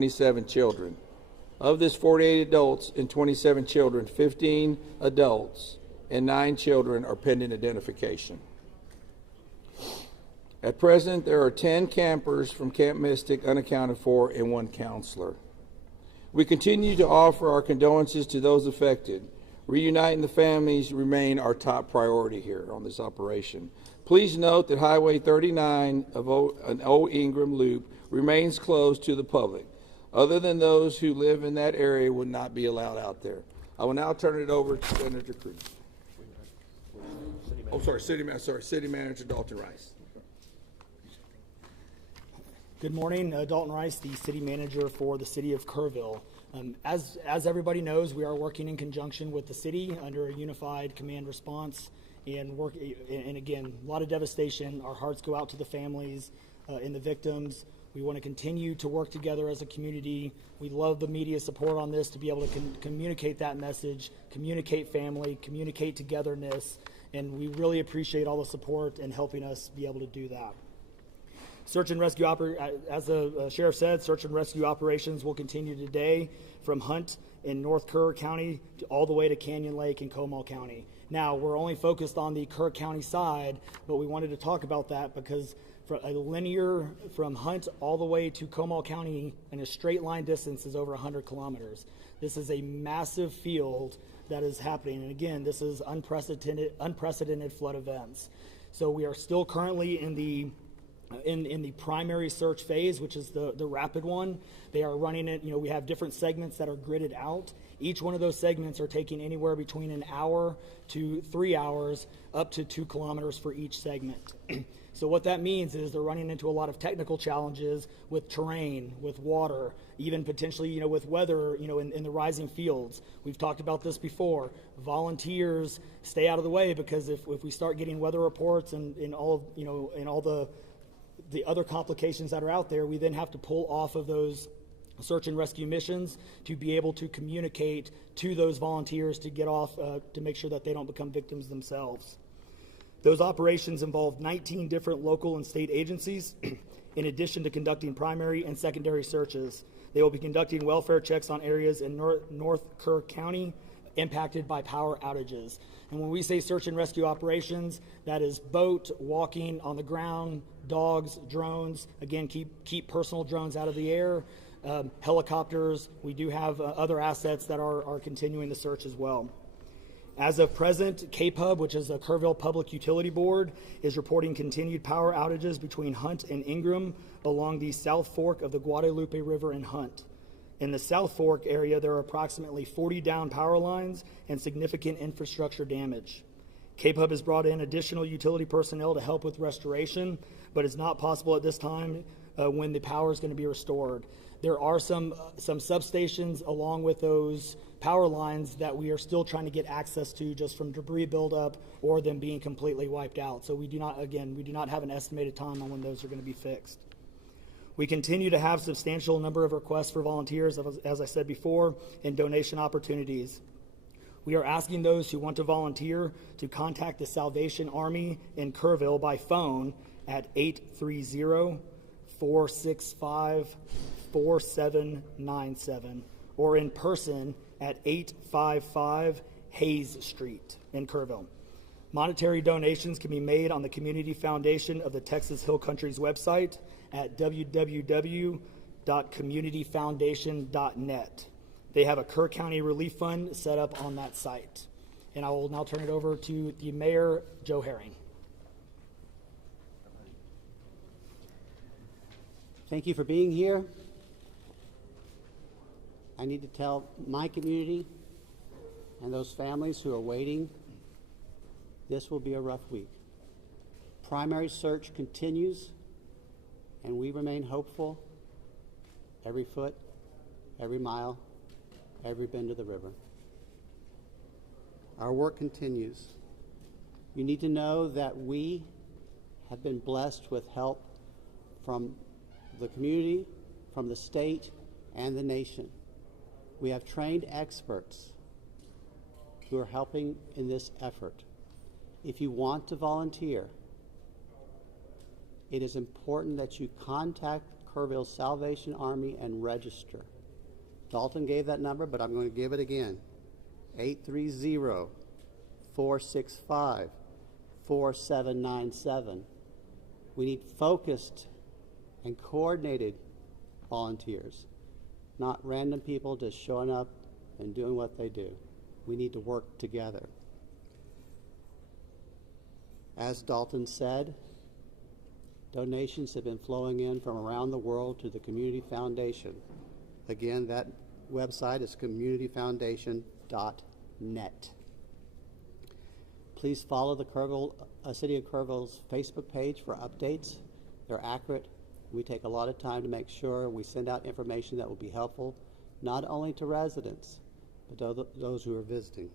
27 children. Of this 48 adults and 27 children, 15 adults and 9 children are pending identification. At present, there are 10 campers from Camp Mystic unaccounted for and 1 counselor. We continue to offer our condolences to those affected. Reuniting the families remain our top priority here on this operation. Please note that Highway 39 of an Old Ingram Loop remains closed to the public. Other than those who live in that area would not be allowed out there. I will now turn it over to Senator Cruz. City Manager Dalton Rice. Good morning, Dalton Rice, the City Manager for the City of Kerrville. As everybody knows, we are working in conjunction with the city under a unified command response and again, a lot of devastation. Our hearts go out to the families and the victims. We want to continue to work together as a community. We love the media support on this to be able to communicate that message, communicate family, communicate togetherness, and we really appreciate all the support and helping us be able to do that. Search and rescue, as the sheriff said, search and rescue operations will continue today from Hunt in North Kerr County all the way to Canyon Lake in Comal County. Now, we're only focused on the Kerr County side, but we wanted to talk about that because for a linear from Hunt all the way to Comal County in a straight line distance is over 100 kilometers. This is a massive field that is happening. And again, this is unprecedented flood events. So we are still currently in the primary search phase, which is the rapid one. They are running it, we have different segments that are gridded out. Each one of those segments are taking anywhere between an hour to 3 hours, up to 2 kilometers for each segment. So what that means is they're running into a lot of technical challenges with terrain, with water, even potentially, with weather, in the rising fields. We've talked about this before. Volunteers stay out of the way because if we start getting weather reports and all the other complications that are out there, we then have to pull off of those search and rescue missions to be able to communicate to those volunteers to get off, to make sure that they don't become victims themselves. Those operations involve 19 different local and state agencies, in addition to conducting primary and secondary searches. They will be conducting welfare checks on areas in North Kerr County impacted by power outages. And when we say search and rescue operations, that is boat, walking, on the ground, dogs, drones. Again, keep personal drones out of the air, helicopters. We do have other assets that are continuing the search as well. As of present, KPUB, which is a Kerrville Public Utility Board, is reporting continued power outages between Hunt and Ingram along the South Fork of the Guadalupe River in Hunt. In the South Fork area, there are approximately 40 down power lines and significant infrastructure damage. KPUB has brought in additional utility personnel to help with restoration, but it's not possible at this time when the power is going to be restored. There are some substations along with those power lines that we are still trying to get access to just from debris buildup or them being completely wiped out. So we do not have an estimated time on when those are going to be fixed. We continue to have substantial number of requests for volunteers, as I said before, and donation opportunities. We are asking those who want to volunteer to contact the Salvation Army in Kerrville by phone at 830-465-4797 or in person at 855 Hayes Street in Kerrville. Monetary donations can be made on the Community Foundation of the Texas Hill Country's website at www.communityfoundation.net. They have a Kerr County Relief Fund set up on that site. And I will now turn it over to the Mayor, Joe Herring. Thank you for being here. I need to tell my community and those families who are waiting, this will be a rough week. Primary search continues, and we remain hopeful every foot, every mile, every bend of the river. Our work continues. You need to know that we have been blessed with help from the community, from the state, and the nation. We have trained experts who are helping in this effort. If you want to volunteer, it is important that you contact Kerrville Salvation Army and register. Dalton gave that number, but I'm going to give it again. 830-465-4797. We need focused and coordinated volunteers, not random people just showing up and doing what they do. We need to work together. As Dalton said, donations have been flowing in from around the world to the Community Foundation. Again, that website is communityfoundation.net. Please follow the City of Kerrville's Facebook page for updates. They're accurate. We take a lot of time to make sure we send out information that will be helpful, not only to residents, but to those who are visiting.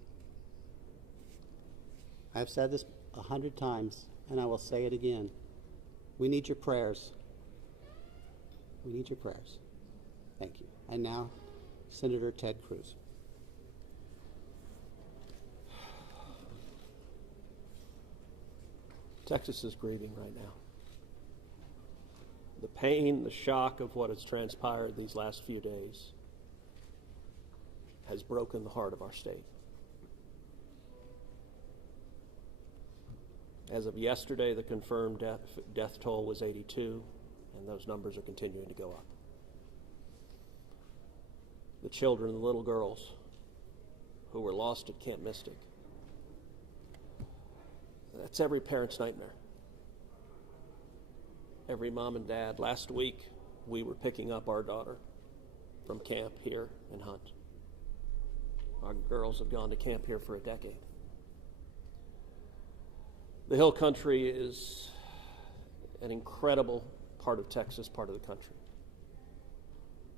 I've said this 100 times, and I will say it again. We need your prayers. We need your prayers. Thank you. And now, Senator Ted Cruz. Texas is grieving right now. The pain, the shock of what has transpired these last few days has broken the heart of our state. As of yesterday, the confirmed death toll was 82, and those numbers are continuing to go up. The children, the little girls who were lost at Camp Mystic, that's every parent's nightmare. Every mom and dad. Last week, we were picking up our daughter from camp here in Hunt. Our girls have gone to camp here for a decade. The Hill Country is an incredible part of Texas, part of the country.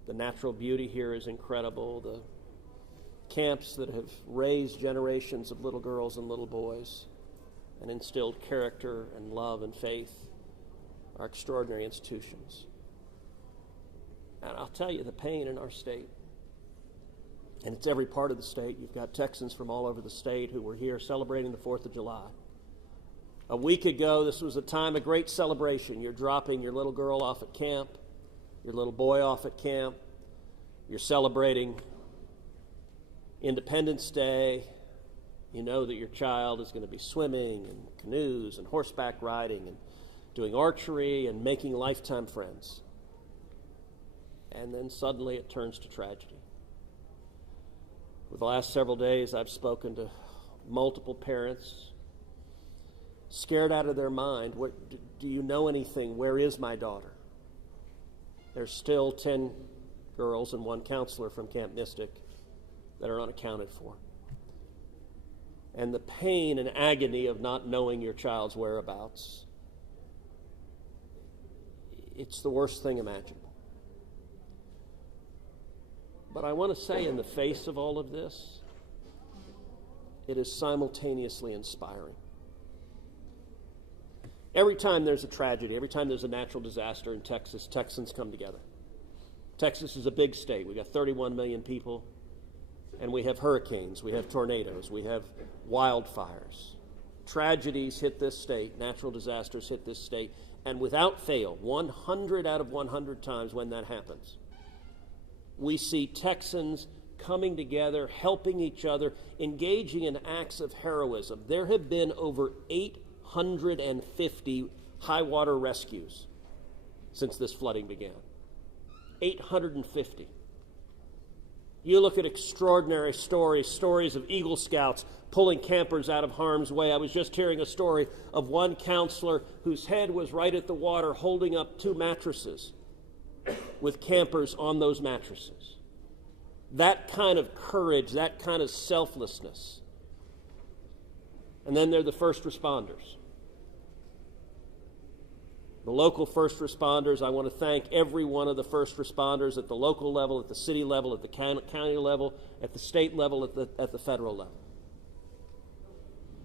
The natural beauty here is incredible. The camps that have raised generations of little girls and little boys and instilled character and love and faith are extraordinary institutions. And I'll tell you, the pain in our state, and it's every part of the state. You've got Texans from all over the state who were here celebrating the 4th of July. A week ago, this was a time of great celebration. You're dropping your little girl off at camp, your little boy off at camp. You're celebrating Independence Day. You know that your child is going to be swimming and canoes and horseback riding and doing archery and making lifetime friends. And then suddenly it turns to tragedy. For the last several days, I've spoken to multiple parents, scared out of their mind. Do you know anything? Where is my daughter? There's still 10 girls and 1 counselor from Camp Mystic that are unaccounted for. And the pain and agony of not knowing your child's whereabouts, it's the worst thing imaginable. But I want to say, in the face of all of this, it is simultaneously inspiring. Every time there's a tragedy, every time there's a natural disaster in Texas, Texans come together. Texas is a big state. We've got 31 million people, and we have hurricanes, we have tornadoes, we have wildfires. Tragedies hit this state, natural disasters hit this state, and without fail, 100 out of 100 times when that happens, we see Texans coming together, helping each other, engaging in acts of heroism. There have been over 850 high water rescues since this flooding began. 850. You look at extraordinary stories of Eagle Scouts pulling campers out of harm's way. I was just hearing a story of one counselor whose head was right at the water holding up 2 mattresses with campers on those mattresses. That kind of courage, that kind of selflessness. And then there are the first responders. The local first responders, I want to thank every one of the first responders at the local level, at the city level, at the county level, at the state level, at the federal level.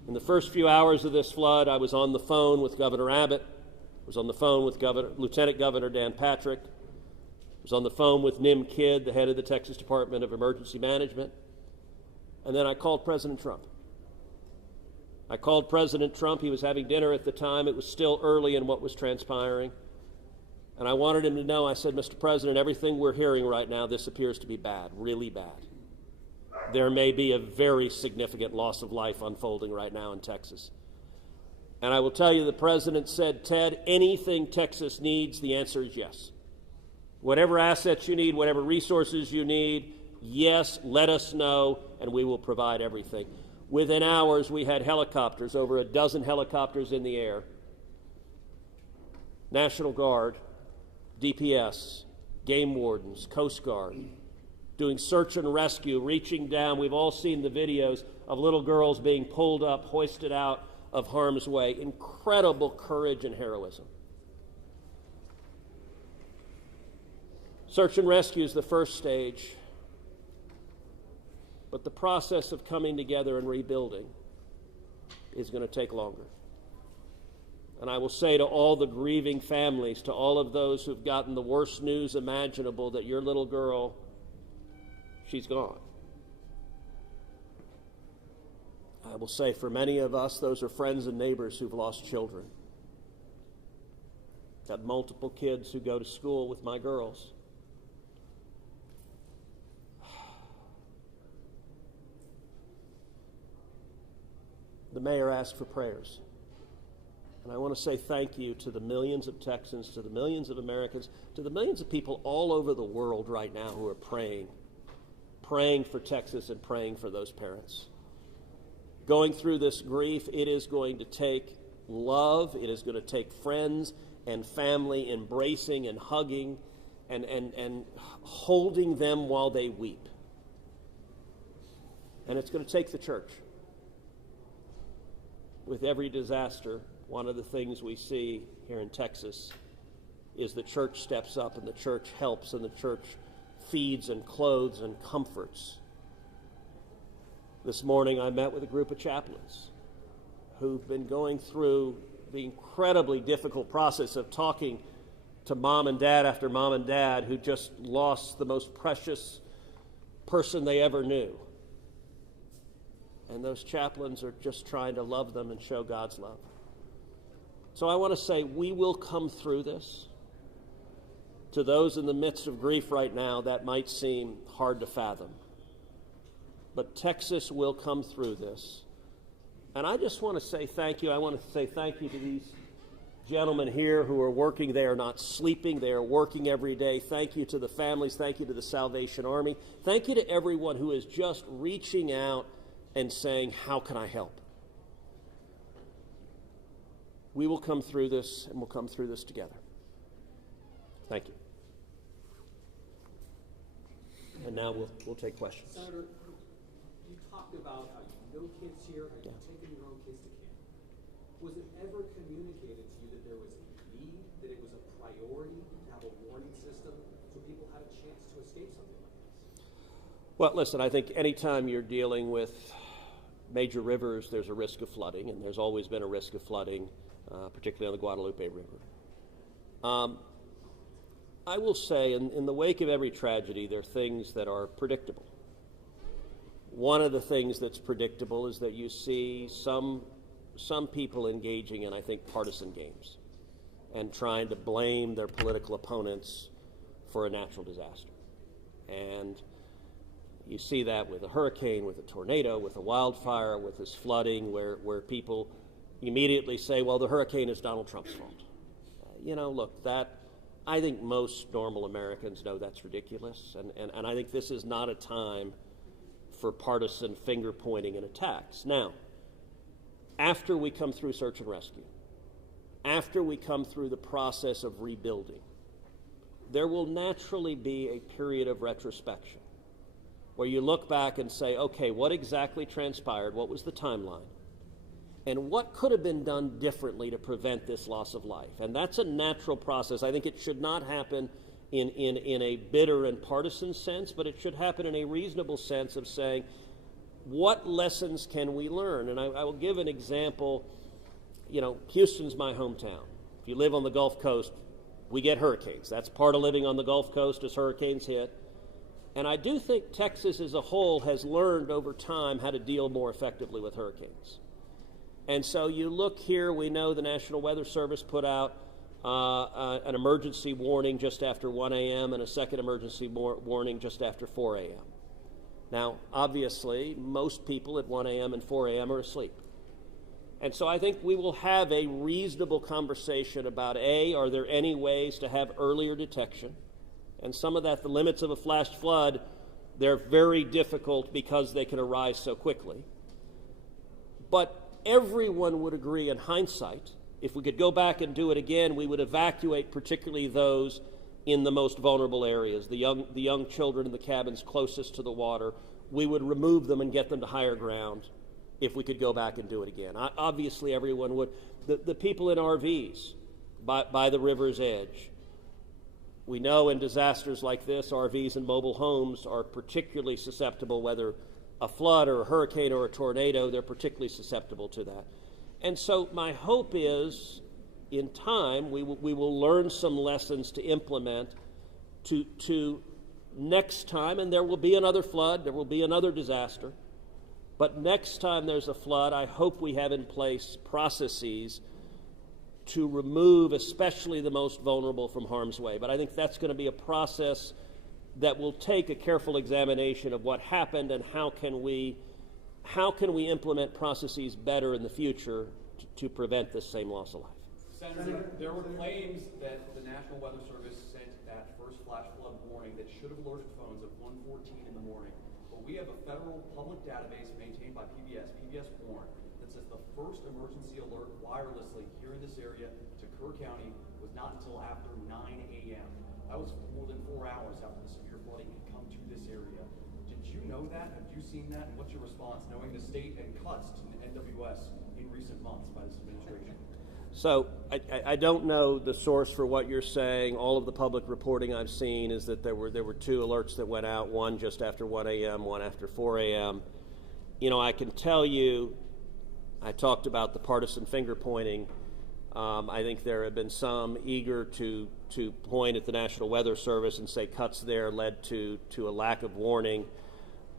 In the first few hours of this flood, I was on the phone with Governor Abbott. I was on the phone with Lieutenant Governor Dan Patrick. I was on the phone with Nim Kidd, the head of the Texas Department of Emergency Management. And then I called President Trump. I called President Trump. He was having dinner at the time. It was still early in what was transpiring. And I wanted him to know, I said, Mr. President, everything we're hearing right now, this appears to be bad, really bad. There may be a very significant loss of life unfolding right now in Texas. And I will tell you, the President said, Ted, anything Texas needs, the answer is yes. Whatever assets you need, whatever resources you need, yes, let us know, and we will provide everything. Within hours, we had helicopters, over a dozen helicopters in the air, National Guard, DPS, game wardens, Coast Guard, doing search and rescue, reaching down. We've all seen the videos of little girls being pulled up, hoisted out of harm's way. Incredible courage and heroism. Search and rescue is the first stage, but the process of coming together and rebuilding is going to take longer. And I will say to all the grieving families, to all of those who've gotten the worst news imaginable, that your little girl, she's gone. I will say for many of us, those are friends and neighbors who've lost children. Got multiple kids who go to school with my girls. The mayor asked for prayers. And I want to say thank you to the millions of Texans, to the millions of Americans, to the millions of people all over the world right now who are praying for Texas and praying for those parents. Going through this grief, it is going to take love, it is going to take friends and family embracing and hugging and holding them while they weep. And it's going to take the church. With every disaster, one of the things we see here in Texas is the church steps up and the church helps and the church feeds and clothes and comforts. This morning I met with a group of chaplains who've been going through the incredibly difficult process of talking to mom and dad after mom and dad who just lost the most precious person they ever knew. And those chaplains are just trying to love them and show God's love. So I want to say we will come through this. To those in the midst of grief right now, that might seem hard to fathom. But Texas will come through this. And I just want to say thank you. I want to say thank you to these gentlemen here who are working. They are not sleeping. They are working every day. Thank you to the families. Thank you to the Salvation Army. Thank you to everyone who is just reaching out and saying, how can I help? We will come through this, and we'll come through this together. Thank you. And now we'll take questions. Senator, you talked about how you know kids here and you've taken your own kids to camp. Was it ever communicated to you that there was a need, that it was a priority to have a warning system so people had a chance to escape something like this? Well, listen, I think anytime you're dealing with major rivers, there's a risk of flooding, and there's always been a risk of flooding, particularly on the Guadalupe River. I will say, in the wake of every tragedy, there are things that are predictable. One of the things that's predictable is that you see some people engaging in, I think, partisan games and trying to blame their political opponents for a natural disaster. And you see that with a hurricane, with a tornado, with a wildfire, with this flooding, where people immediately say, well, the hurricane is Donald Trump's fault. Look, that I think most normal Americans know that's ridiculous, and I think this is not a time for partisan finger-pointing and attacks. Now, after we come through search and rescue, after we come through the process of rebuilding, there will naturally be a period of retrospection where you look back and say, okay, what exactly transpired? What was the timeline? And what could have been done differently to prevent this loss of life? And that's a natural process. I think it should not happen in a bitter and partisan sense, but it should happen in a reasonable sense of saying, what lessons can we learn? And I will give an example. Houston's my hometown. If you live on the Gulf Coast, we get hurricanes. That's part of living on the Gulf Coast as hurricanes hit. And I do think Texas as a whole has learned over time how to deal more effectively with hurricanes. And so you look here, we know the National Weather Service put out an emergency warning just after 1 a.m. and a second emergency warning just after 4 a.m. Now, obviously, most people at 1 a.m. and 4 a.m. are asleep. And so I think we will have a reasonable conversation about, A, are there any ways to have earlier detection? And some of that, the limits of a flash flood, they're very difficult because they can arise so quickly. But everyone would agree in hindsight, if we could go back and do it again, we would evacuate particularly those in the most vulnerable areas, the young children in the cabins closest to the water. We would remove them and get them to higher ground if we could go back and do it again. Obviously, everyone would. The people in RVs by the river's edge. We know in disasters like this, RVs and mobile homes are particularly susceptible, whether a flood or a hurricane or a tornado, they're particularly susceptible to that. And so my hope is, in time, we will learn some lessons to implement to next time, and there will be another flood, there will be another disaster, but next time there's a flood, I hope we have in place processes to remove especially the most vulnerable from harm's way. But I think that's going to be a process that will take a careful examination of what happened and how can we implement processes better in the future to prevent this same loss of life. Senator, there were claims that the National Weather Service sent that first flash flood warning that should have alerted phones at 1:14 in the morning. But we have a federal public database maintained by PBS Warn, that says the first emergency alert wirelessly here in this area to Kerr County was not until after 9 a.m. That was more than 4 hours after the severe flooding had come to this area. Did you know that? Have you seen that? And what's your response, knowing the state and cuts to the NWS in recent months by this administration? So I don't know the source for what you're saying. All of the public reporting I've seen is that there were 2 alerts that went out, one just after 1 a.m., one after 4 a.m. You know, I can tell you, I talked about the partisan finger pointing. I think there have been some eager to point at the National Weather Service and say cuts there led to a lack of warning.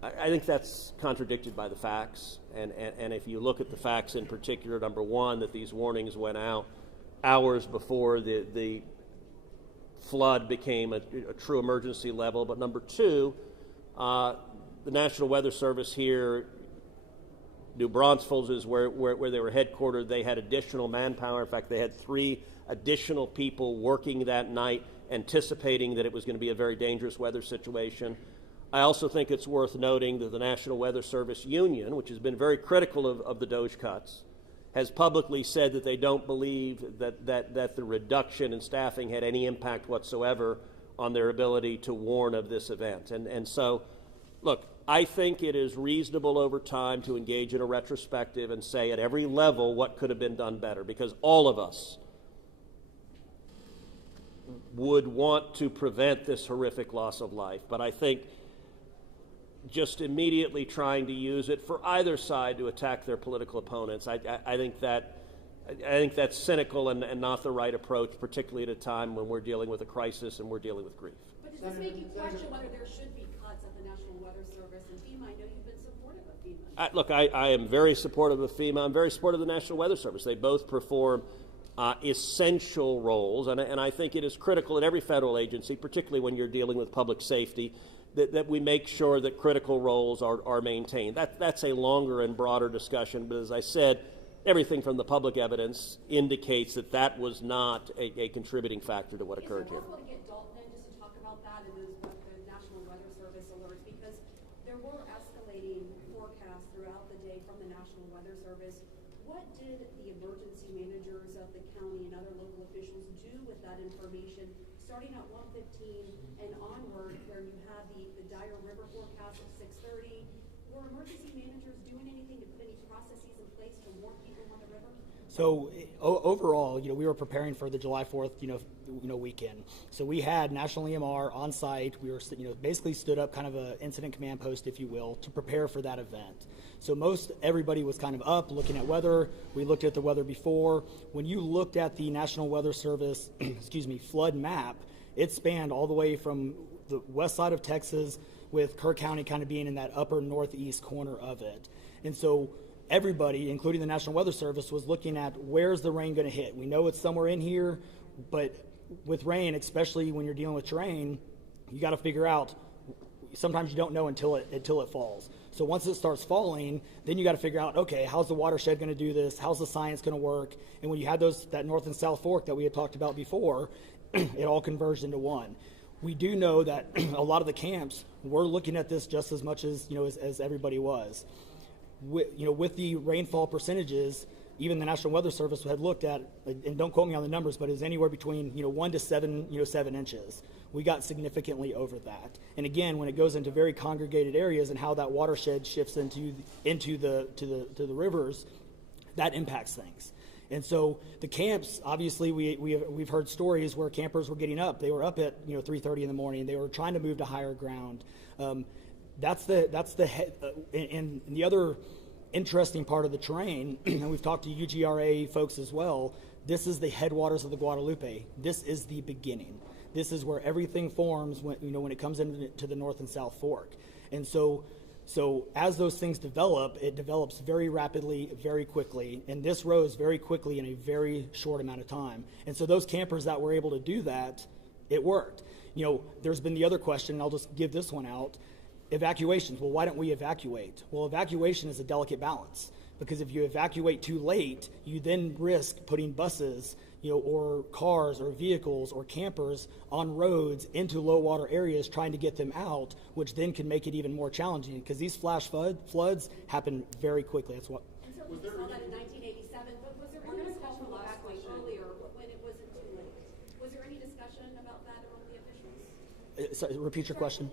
I think that's contradicted by the facts, and if you look at the facts in particular, number one, that these warnings went out hours before the flood became a true emergency level, but number two, the National Weather Service here, New Braunfels is where they were headquartered. They had additional manpower. In fact, they had 3 additional people working that night, anticipating that it was going to be a very dangerous weather situation. I also think it's worth noting that the National Weather Service Union, which has been very critical of the DOGE cuts, has publicly said that they don't believe that the reduction in staffing had any impact whatsoever on their ability to warn of this event. And so, look, I think it is reasonable over time to engage in a retrospective and say at every level what could have been done better, because all of us would want to prevent this horrific loss of life. But I think just immediately trying to use it for either side to attack their political opponents, I think that's cynical and not the right approach, particularly at a time when we're dealing with a crisis and we're dealing with grief. But does this make you question whether there should be cuts at the National Weather Service and FEMA? I know you've been supportive of FEMA. Look, I am very supportive of FEMA. I'm very supportive of the National Weather Service. They both perform essential roles, and I think it is critical at every federal agency, particularly when you're dealing with public safety, that we make sure that critical roles are maintained. That's a longer and broader discussion, but as I said, everything from the public evidence indicates that was not a contributing factor to what occurred here. Is it possible to get Dalton in just to talk about that and the National Weather Service alerts? Because there were escalating forecasts throughout the day from the National Weather Service. What did the emergency managers of the county and other local officials do with that information starting at 1:15 and onward, where you had the dire river forecast at 6:30? Were emergency managers doing anything to put any processes in place to warn people on the river? So overall, we were preparing for the July 4th, weekend. So we had National EMR on site. We were, basically stood up kind of a incident command post, if you will, to prepare for that event. So everybody was kind of up looking at weather. We looked at the weather before. When you looked at the National Weather Service, flood map, it spanned all the way from the west side of Texas, with Kerr County kind of being in that upper northeast corner of it. And so everybody, including the National Weather Service, was looking at where's the rain going to hit. We know it's somewhere in here. But with rain, especially when you're dealing with terrain, you got to figure out, sometimes you don't know until it falls. So once it starts falling, then you got to figure out, okay, how's the watershed going to do this? How's the science going to work? And when you had that north and south fork that we had talked about before, it all converged into one. We do know that a lot of the camps were looking at this just as much as as everybody was. With the rainfall percentages, even the National Weather Service had looked at, and don't quote me on the numbers, but it's anywhere between 1 to 7 inches. We got significantly over that. And again, when it goes into very congregated areas and how that watershed shifts into the rivers, that impacts things. And so the camps, obviously, we've heard stories where campers were getting up. They were up at 3:30 in the morning. They were trying to move to higher ground. And the other interesting part of the terrain, and we've talked to UGRA folks as well. This is the headwaters of the Guadalupe. This is the beginning. This is where everything forms when it comes into the North and South Fork. And so as those things develop, it develops very rapidly, very quickly, and this rose very quickly in a very short amount of time. And so those campers that were able to do that, it worked. There's been the other question, and I'll just give this one out. Evacuations. Well, why don't we evacuate? Well, evacuation is a delicate balance, because if you evacuate too late, you then risk putting buses, or cars or vehicles or campers on roads into low water areas trying to get them out, which then can make it even more challenging, because these flash floods happen very quickly. That's what. And so we saw that in 1987, but was there any discussion to evacuate earlier when it wasn't too late? Was there any discussion about that among the officials? Sorry, repeat your question.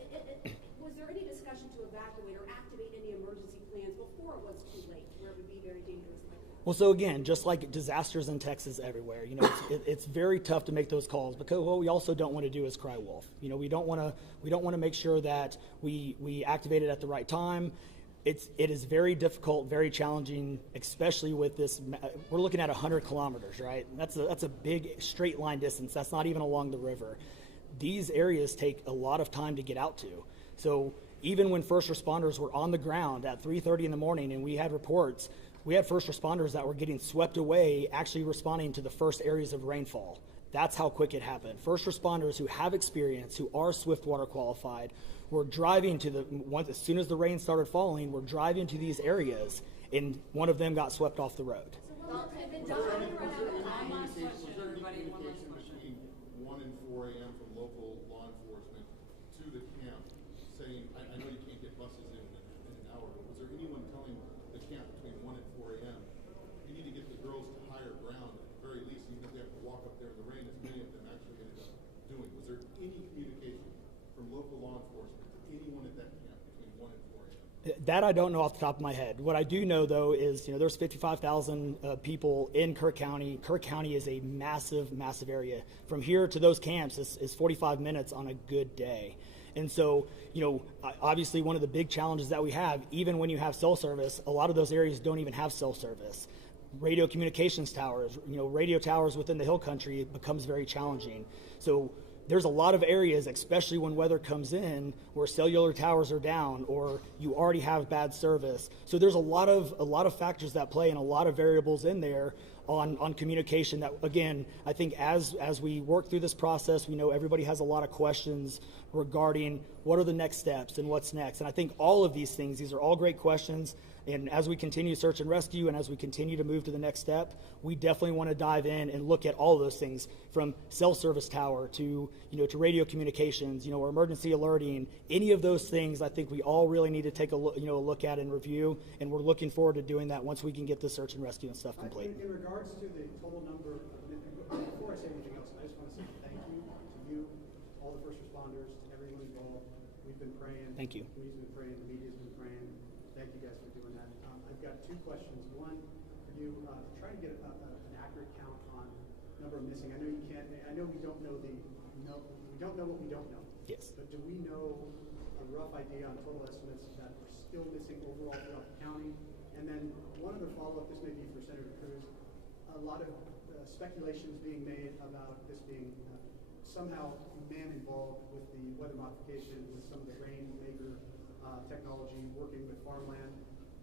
Was there any discussion to evacuate or activate any emergency plans before it was too late, where it would be very dangerous like that? Well, so again, just like disasters in Texas everywhere, it's very tough to make those calls, because what we also don't want to do is cry wolf. We don't want to make sure that we activate it at the right time. It is very difficult, very challenging, especially with this. We're looking at 100 kilometers, right? That's a big straight line distance. That's not even along the river. These areas take a lot of time to get out to. So even when first responders were on the ground at 3:30 in the morning, and we had reports, we had first responders that were getting swept away, actually responding to the first areas of rainfall. That's how quick it happened. First responders who have experience, who are Swiftwater qualified, were driving as soon as the rain started falling, were driving to these areas, and one of them got swept off the road. Was there any communication between 1 and 4 a.m. from local law enforcement to the camp saying, I know you can't get buses in an hour, but was there anyone telling the camp between 1 and 4 a.m. you need to get the girls to higher ground at the very least, even if they have to walk up there in the rain, as many of them actually ended up doing? Was there any communication from local law enforcement to anyone at that camp between 1 and 4 a.m.? That I don't know off the top of my head. What I do know, though, is there's 55,000 people in Kerr County. Kerr County is a massive, massive area. From here to those camps is 45 minutes on a good day. And so, obviously one of the big challenges that we have, even when you have cell service, a lot of those areas don't even have cell service. Radio communications towers, radio towers within the hill country, it becomes very challenging. So there's a lot of areas, especially when weather comes in, where cellular towers are down or you already have bad service. So there's a lot of factors that play and a lot of variables in there on communication that, again, I think as we work through this process, we know everybody has a lot of questions regarding what are the next steps and what's next. And I think all of these things, these are all great questions. And as we continue search and rescue and as we continue to move to the next step, we definitely want to dive in and look at all of those things, from cell service tower to radio communications, or emergency alerting. Any of those things, I think we all really need to take a look at and review. And we're looking forward to doing that once we can get the search and rescue and stuff complete. In regards to the total number, before I say anything else, I just want to say thank you to you, all the first responders, everyone involved. We've been praying. Thank you. The community's been praying. The media's been praying. Thank you guys for doing that. I've got two questions. One for you, try to get an accurate count on number of missing. I know you can't. I know we don't know we don't know what we don't know. Yes. But do we know a rough idea on total estimates that are still missing overall throughout the county? And then one other follow-up. This may be for Senator Cruz. A lot of speculations being made about this being somehow man involved with the weather modification, with some of the rainmaker technology, working with farmland.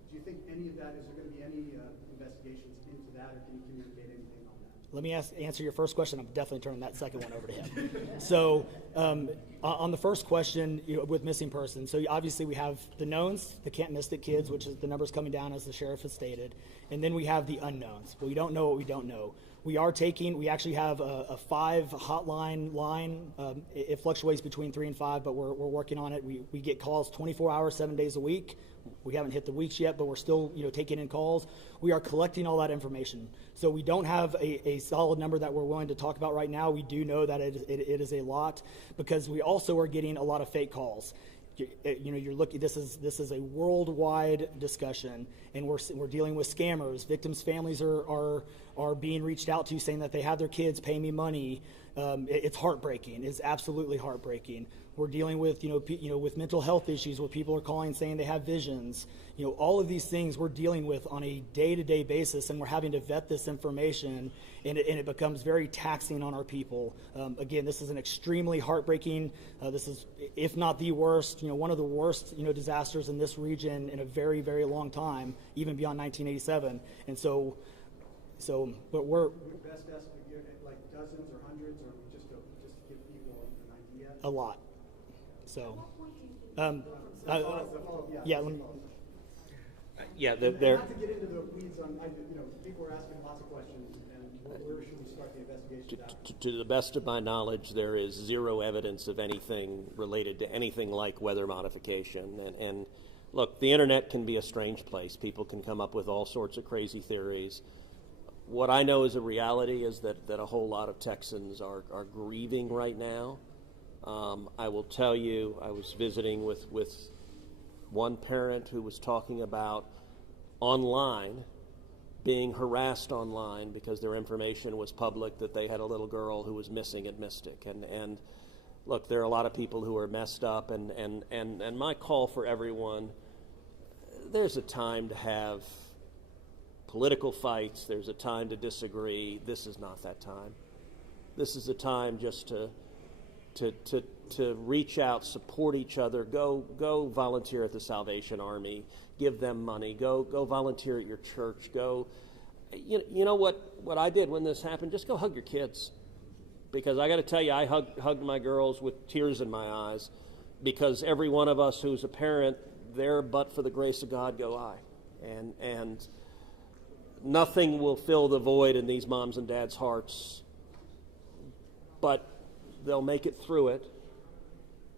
Do you think any of that, is there going to be any investigations into that, or can you communicate anything on that? Let me answer your first question. I'm definitely turning that second one over to him. So on the first question, with missing persons, so obviously we have the knowns, the Camp Mystic kids, which is the numbers coming down as the sheriff has stated, and then we have the unknowns. We don't know what we don't know. We actually have a 5 hotline line. It fluctuates between 3 and 5, but we're working on it. We get calls 24 hours, 7 days a week. We haven't hit the weeks yet, but we're still taking in calls. We are collecting all that information. So we don't have a solid number that we're willing to talk about right now. We do know that it is a lot, because we also are getting a lot of fake calls. You're looking. This is a worldwide discussion, and we're dealing with scammers. Victims' families are being reached out to, saying that they have their kids, pay me money. It's heartbreaking. It's absolutely heartbreaking. We're dealing with with mental health issues, where people are calling saying they have visions. All of these things we're dealing with on a day-to-day basis, and we're having to vet this information, and it becomes very taxing on our people. Again, this is an extremely heartbreaking. This is, if not the worst, one of the worst disasters in this region in a very, very long time, even beyond 1987. And so, but we're best estimate, like dozens or hundreds, or just to give people an idea. A lot. So, Yeah, let me. Yeah, Not to get into the weeds on, people are asking lots of questions, and where should we start the investigation? to the best of my knowledge, there is zero evidence of anything related to anything like weather modification. And look, the internet can be a strange place. People can come up with all sorts of crazy theories. What I know is a reality is that a whole lot of Texans are grieving right now. I will tell you, I was visiting with one parent who was talking about online, being harassed online because their information was public that they had a little girl who was missing at Mystic. And look, there are a lot of people who are messed up, and my call for everyone, there's a time to have political fights, there's a time to disagree. This is not that time. This is a time just to reach out, support each other, go volunteer at the Salvation Army, give them money, go volunteer at your church, you know what I did when this happened? Just go hug your kids. Because I got to tell you, I hugged my girls with tears in my eyes, because every one of us who's a parent, there but for the grace of God go I. And nothing will fill the void in these moms and dads' hearts, but they'll make it through it.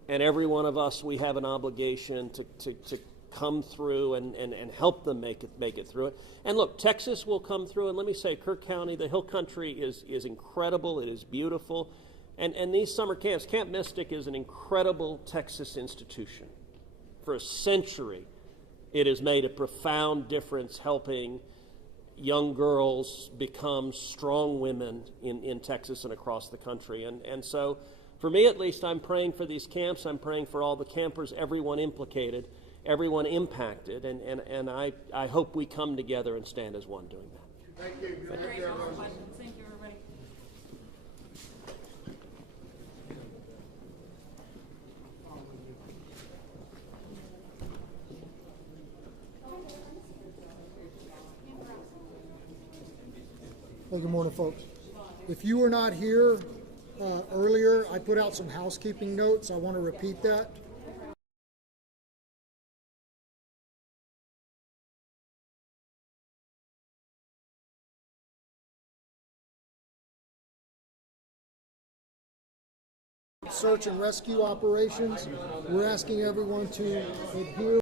And every one of us, we have an obligation to come through and help them make it through it. And look, Texas will come through, and let me say, Kerr County, the Hill Country is incredible. It is beautiful. And these summer camps, Camp Mystic is an incredible Texas institution. For a century, it has made a profound difference helping young girls become strong women in Texas and across the country. And so, for me at least, I'm praying for these camps. I'm praying for all the campers, everyone implicated, everyone impacted, and I hope we come together and stand as one doing that. Thank you. Great. No more questions. Thank you, everybody. Well, good morning, folks. If you were not here earlier, I put out some housekeeping notes. I want to repeat that. Search and rescue operations. We're asking everyone to adhere